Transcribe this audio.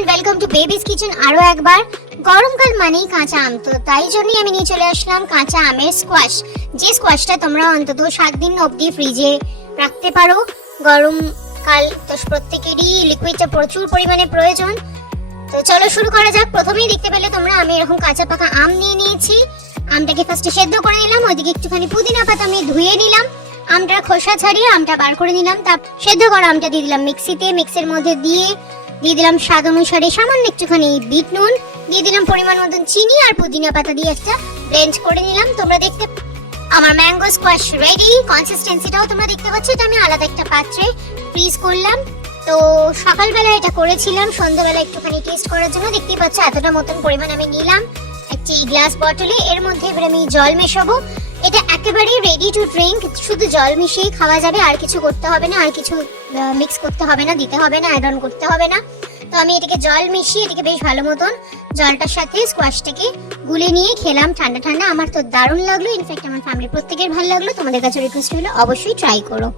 And welcome to baby's kitchen. আরো একবার গরমকাল মানেই কাঁচা আম, তো তাই জন্যই আমি নিয়ে চলে আসলাম কাঁচা আমের স্কোয়াশ। যে স্কোয়াশটা তোমরা অন্তত 7 দিন অবধি ফ্রিজে রাখতে পারো। গরমকাল তো প্রত্যেকেরই লিকুইডটা প্রচুর পরিমাণে প্রয়োজন। তো চলো শুরু করা যাক। প্রথমেই দেখতে পেলে তোমরা আমি এরকম কাঁচা পাকা আম নিয়ে নিয়েছি। আমটাকে ফার্স্টে সেদ্ধ করে নিলাম, ওইদিকে একটুখানি পুদিনা পাতা আমি ধুয়ে নিলাম, আমটার খোসা ছাড়িয়ে আমটা বার করে নিলাম। তারপর সেদ্ধ করা আমটা দিয়ে দিলাম মিক্সিতে, মিক্সের মধ্যে দিয়ে দিলাম স্বাদ অনুসারে সামান্য একটুখানি বিট নুন, দিয়ে দিলাম পরিমাণ মতন চিনি আর পুদিনা পাতা দিয়ে একটা ব্লেন্ড করে নিলাম। তোমরা দেখতে আমার ম্যাঙ্গো স্কোয়াশ রেডি। কনসিস্টেন্সিটাও তোমরা দেখতে পাচ্ছ। এটা আমি আলাদা একটা পাত্রে ফ্রিজ করলাম। তো সকালবেলা এটা করেছিলাম, সন্ধ্যাবেলা একটুখানি টেস্ট করার জন্য। দেখতেই পাচ্ছ এতটা মতন পরিমাণ আমি নিলাম একটি গ্লাস বটলে। এর মধ্যে এবার আমি জল মেশাবো। এটা একেবারে রেডি টু ড্রিঙ্ক, শুধু জল মিশিয়েই খাওয়া যাবে, আর কিছু করতে হবে না, আর কিছু মিক্স করতে হবে না, দিতে হবে না, অ্যাড অন করতে হবে না। তো আমি এটাকে জল মিশিয়ে এটাকে বেশ ভালো মতন জলটার সাথে স্কোয়াশটাকে গুলে নিয়ে খেলাম ঠান্ডা ঠান্ডা। আমার তো দারুণ লাগলো, ইনফ্যাক্ট আমার ফ্যামিলি প্রত্যেকের ভালো লাগলো। তোমাদের কাছে রিকোয়েস্ট হলো অবশ্যই ট্রাই করো।